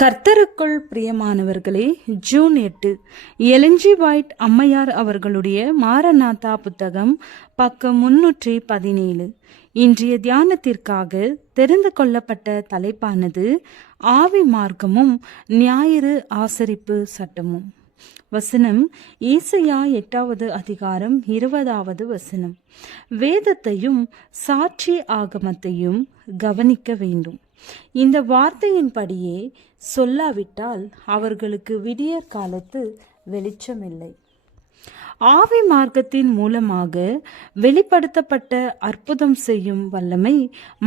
கர்த்தருக்குள் பிரியமானவர்களே, June 8 எலஞ்சி white அம்மையார் அவர்களுடைய மாரநாதா புத்தகம், பக்கம் 317. இன்றைய தியானத்திற்காக தெரிந்து கொள்ளப்பட்ட தலைப்பானது ஆவி மார்க்கமும் ஞாயிறு ஆசரிப்பு சட்டமும். வசனம் ஏசாயா 8வது அதிகாரம் 20வது வசனம். வேதத்தையும் சாட்சி ஆகமத்தையும் கவனிக்க வேண்டும். இந்த வார்த்தையின்படியே சொல்லாவிட்டால் அவர்களுக்கு விடியற் காலத்து வெளிச்சமில்லை. ஆவி மார்க்கத்தின் மூலமாக வெளிப்படுத்தப்பட்ட அற்புதம் செய்யும் வல்லமை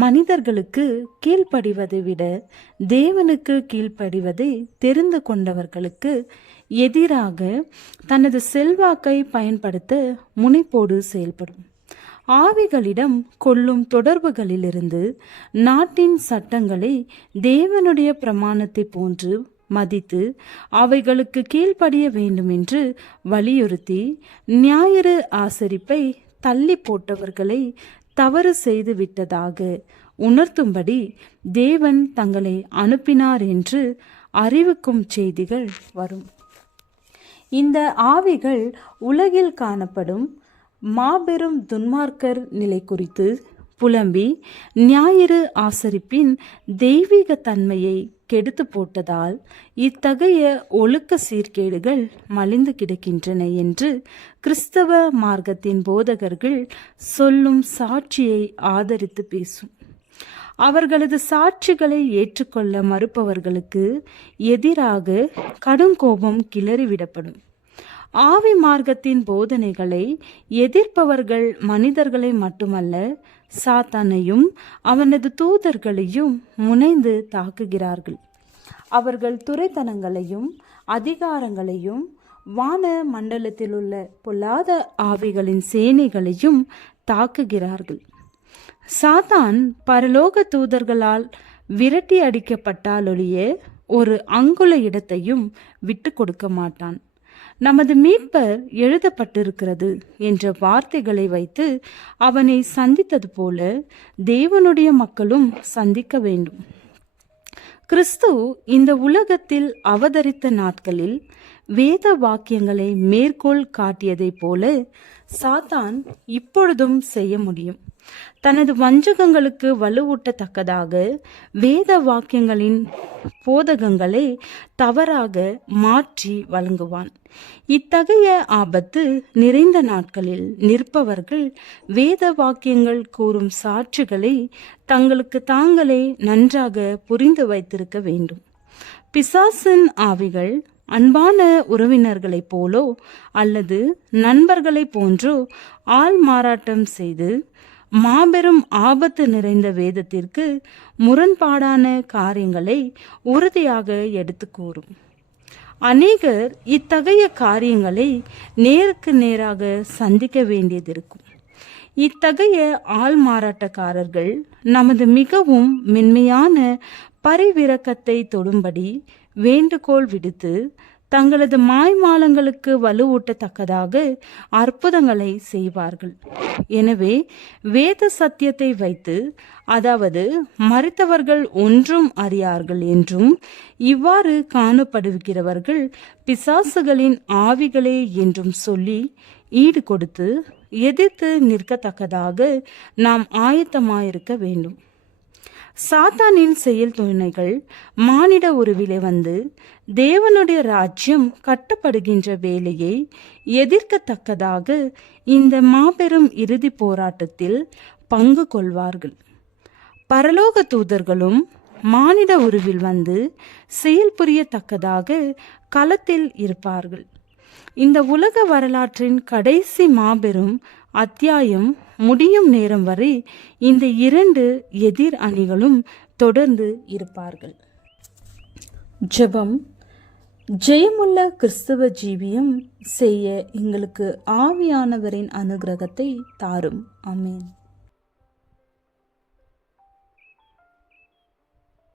மனிதர்களுக்கு கீழ்ப்படிவதை விட தேவனுக்கு கீழ்ப்படிவதை தெரிந்து கொண்டவர்களுக்கு எதிராக தனது செல்வாக்கை பயன்படுத்த முனைப்போடு செயல்படும். ஆவிகளிடம் கொள்ளும் தொடர்புகளிலிருந்து நாட்டின் சட்டங்களை தேவனுடைய பிரமாணத்தை போன்று மதித்து அவைகளுக்கு கீழ்ப்படிய வேண்டும் என்று வலியுறுத்தி ஞாயிறு ஆசரிப்பை தள்ளி போட்டவர்களை தவறு செய்து விட்டதாக உணர்த்தும்படி தேவன் தங்களை அனுப்பினார் என்று அறிவிக்கும் செய்திகள் வரும். இந்த ஆவிகள் உலகில் காணப்படும் மாபெரும் துன்மார்க்கர் நிலை குறித்து புலம்பி ஞாயிறு ஆசரிப்பின் தெய்வீக தன்மையை கெடுத்து போட்டதால் இத்தகைய ஒழுக்க சீர்கேடுகள் மலிந்து கிடக்கின்றன என்று கிறிஸ்தவ மார்க்கத்தின் போதகர்கள் சொல்லும் சாட்சியை ஆதரித்து பேசும். அவர்களது சாட்சிகளை ஏற்றுக்கொள்ள மறுப்பவர்களுக்கு எதிராக கடுங்கோபம் கிளறிவிடப்படும். ஆவி மார்க்கத்தின் போதனைகளை எதிர்ப்பவர்கள் மனிதர்களை மட்டுமல்ல, சாத்தானையும் அவனது தூதர்களையும் முனைந்து தாக்குகிறார்கள். அவர்கள் துரைத்தனங்களையும் அதிகாரங்களையும் வான மண்டலத்தில் உள்ள பொல்லாத ஆவிகளின் சேனைகளையும் தாக்குகிறார்கள். சாத்தான் பரலோக தூதர்களால் விரட்டி அடிக்கப்பட்டாலொழிய ஒரு அங்குல இடத்தையும் விட்டு கொடுக்க மாட்டான். நமது மீட்பர் எழுதப்பட்டிருக்கிறது என்ற வார்த்தைகளை வைத்து அவனை சந்தித்தது போல தேவனுடைய மக்களும் சந்திக்க வேண்டும். கிறிஸ்து இந்த உலகத்தில் அவதரித்த நாட்களில் வேத வாக்கியங்களை மேற்கோள் காட்டியதை போல சாத்தான் இப்பொழுதும் செய்ய முடியும். தனது வஞ்சகங்களுக்கு வலுவூட்டத்தக்கதாக வேத வாக்கியங்களின் போதகங்களை தவறாக மாற்றி வழங்குவான். இத்தகைய ஆபத்து நிறைந்த நாட்களில் நிற்பவர்கள் வேத வாக்கியங்கள் கூறும் சாட்சிகளை தங்களுக்கு தாங்களே நன்றாக புரிந்து வைத்திருக்க வேண்டும். பிசாசின் ஆவிகள் அன்பான உறவினர்களைப் போலோ அல்லது நண்பர்களைப் போன்றோ ஆள் மாறாட்டம் செய்து மாபெரும் ஆபத்து நிறைந்த வேதத்திற்கு முரண்பாடான காரியங்களை உறுதியாக எடுத்து கூறும். அநேகர் இத்தகைய காரியங்களை நேருக்கு நேராக சந்திக்க வேண்டியதிருக்கும். இத்தகைய ஆள் மாறாட்டக்காரர்கள் நமது மிகவும் மென்மையான பரிவிரக்கத்தை தொடும்படி வேண்டுகோள் விடுத்து தங்களது மாய்மாலங்களுக்கு வலுவூட்டத்தக்கதாக அற்புதங்களை செய்வார்கள். எனவே வேத சத்தியத்தை வைத்து, அதாவது மரித்தவர்கள் ஒன்றும் அறியார்கள் என்றும் இவ்வாறு காணப்படுகிறவர்கள் பிசாசுகளின் ஆவிகளே என்றும் சொல்லி ஈடு கொடுத்து எதிர்த்து நிற்கத்தக்கதாக நாம் ஆயத்தமாயிருக்க வேண்டும். சாத்தானின் செயல் துணைகள் மானிட உருவிலே வந்து தேவனுடைய ராஜ்யம் கட்டப்படுகின்ற வேலையை எதிர்க்கத்தக்கதாக இந்த மாபெரும் இறுதி போராட்டத்தில் பங்கு கொள்வார்கள். பரலோக தூதர்களும் மானிட உருவில் வந்து செயல் புரியத்தக்கதாக களத்தில் இருப்பார்கள். இந்த உலக வரலாற்றின் கடைசி மாபெரும் அத்தியாயம் முடியும் நேரம் வரை இந்த இரண்டு எதிர் அணிகளும் தொடர்ந்து இருப்பார்கள். ஜெபம். ஜெயமுள்ள கிறிஸ்தவ ஜீவியம் செய்ய எங்களுக்கு ஆவியானவரின் அனுக்கிரகத்தை தாரும். ஆமென்.